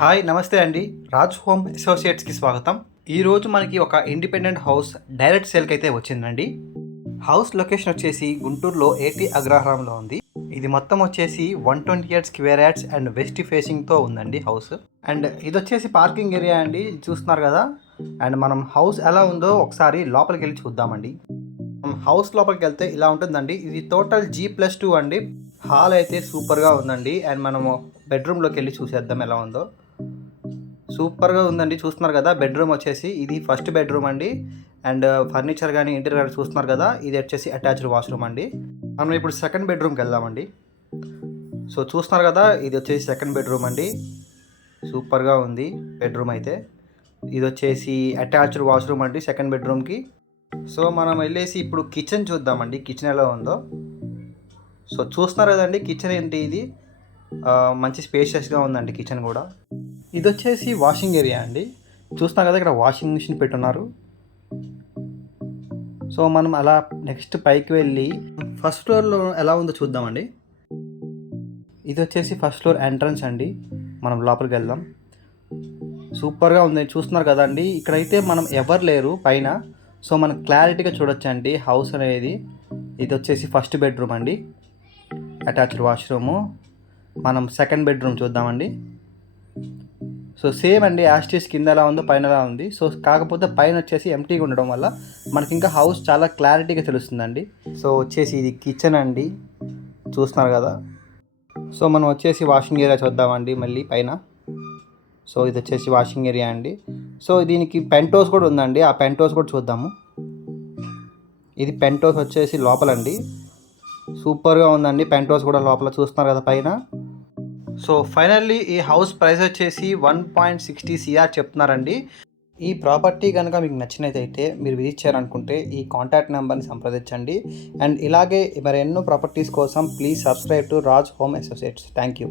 Hi నమస్తే అండి. Raj home అసోసియేట్స్కి స్వాగతం. ఈరోజు మనకి ఒక ఇండిపెండెంట్ హౌస్ డైరెక్ట్ సేల్కి అయితే వచ్చిందండి. హౌస్ లొకేషన్ వచ్చేసి గుంటూరులో ఏటీ అగ్రహారంలో ఉంది. ఇది మొత్తం వచ్చేసి 128 స్క్వేర్ యార్డ్స్ అండ్ వెస్ట్ ఫేసింగ్తో ఉందండి హౌస్. అండ్ ఇది వచ్చేసి పార్కింగ్ ఏరియా అండి, చూస్తున్నారు కదా. అండ్ మనం హౌస్ ఎలా ఉందో ఒకసారి లోపలికి వెళ్ళి చూద్దామండి. హౌస్ లోపలికి వెళ్తే ఇలా ఉంటుందండి. ఇది టోటల్ G+2 అండి. హాల్ అయితే సూపర్గా ఉందండి. అండ్ మనము బెడ్రూమ్లోకి వెళ్ళి చూసేద్దాం ఎలా ఉందో. సూపర్గా ఉందండి, చూస్తున్నారు కదా. బెడ్రూమ్ వచ్చేసి ఇది ఫస్ట్ బెడ్రూమ్ అండి. అండ్ ఫర్నిచర్ కానీ ఇంటీరియర్ చూస్తున్నారు కదా. ఇది వచ్చేసి అటాచ్డ్ వాష్రూమ్ అండి. మనం ఇప్పుడు సెకండ్ బెడ్రూమ్కి వెళ్దామండి. సో చూస్తున్నారు కదా, ఇది వచ్చేసి సెకండ్ బెడ్రూమ్ అండి. సూపర్గా ఉంది బెడ్రూమ్ అయితే. ఇది వచ్చేసి అటాచ్డ్ వాష్రూమ్ అండి సెకండ్ బెడ్రూమ్కి. సో మనం వెళ్ళేసి ఇప్పుడు కిచెన్ చూద్దామండి, కిచెన్ ఎలా ఉందో. సో చూస్తున్నారు కదండి, కిచెన్ ఏంటి ఇది, మంచి స్పేషియస్గా ఉందండి కిచెన్ కూడా. ఇది వచ్చేసి వాషింగ్ ఏరియా అండి. చూస్తున్నారు కదా, ఇక్కడ వాషింగ్ మిషన్ పెట్టున్నారు. సో మనం అలా నెక్స్ట్ పైకి వెళ్ళి ఫస్ట్ ఫ్లోర్లో ఎలా ఉందో చూద్దామండి. ఇది వచ్చేసి ఫస్ట్ ఫ్లోర్ ఎంట్రన్స్ అండి. మనం లోపలికి వెళ్దాం. సూపర్గా ఉంది, చూస్తున్నారు కదండి. ఇక్కడైతే మనం ఎవరు లేరు పైన. సో మనం క్లారిటీగా చూడొచ్చండి హౌస్ అనేది. ఇది వచ్చేసి ఫస్ట్ బెడ్రూమ్ అండి, అటాచ్డ్ వాష్రూము. మనం సెకండ్ బెడ్రూమ్ చూద్దామండి. సో సేమ్ అండి, యాస్టీస్ కింద ఎలా ఉందో పైన ఎలా ఉంది. సో కాకపోతే పైన వచ్చేసి ఎంటీగా ఉండడం వల్ల మనకి ఇంకా హౌస్ చాలా క్లారిటీగా తెలుస్తుందండి. సో వచ్చేసి ఇది కిచెన్ అండి, చూస్తున్నారు కదా. సో మనం వచ్చేసి వాషింగ్ ఏరియా చూద్దామండి మళ్ళీ పైన. సో ఇది వచ్చేసి వాషింగ్ ఏరియా అండి. సో దీనికి పెంట్ హౌస్ కూడా ఉందండి, ఆ పెంట్ హౌస్ కూడా చూద్దాము. ఇది పెంట్ హౌస్ వచ్చేసి లోపలండి. సూపర్గా ఉందండి పెంట్ హౌస్ కూడా లోపల, చూస్తున్నారు కదా పైన. సో ఫైనల్లీ ఈ హౌస్ ప్రైస్ వచ్చేసి 1.60 CR చెప్తున్నారండి. ఈ ప్రాపర్టీ కనుక మీకు నచ్చినట్లయితే మీరు విజిట్ చేయాలనుకుంటే ఈ కాంటాక్ట్ నెంబర్ని సంప్రదించండి. అండ్ ఇలాగే మరెన్నో ప్రాపర్టీస్ కోసం please subscribe to Raj home associates. Thank you.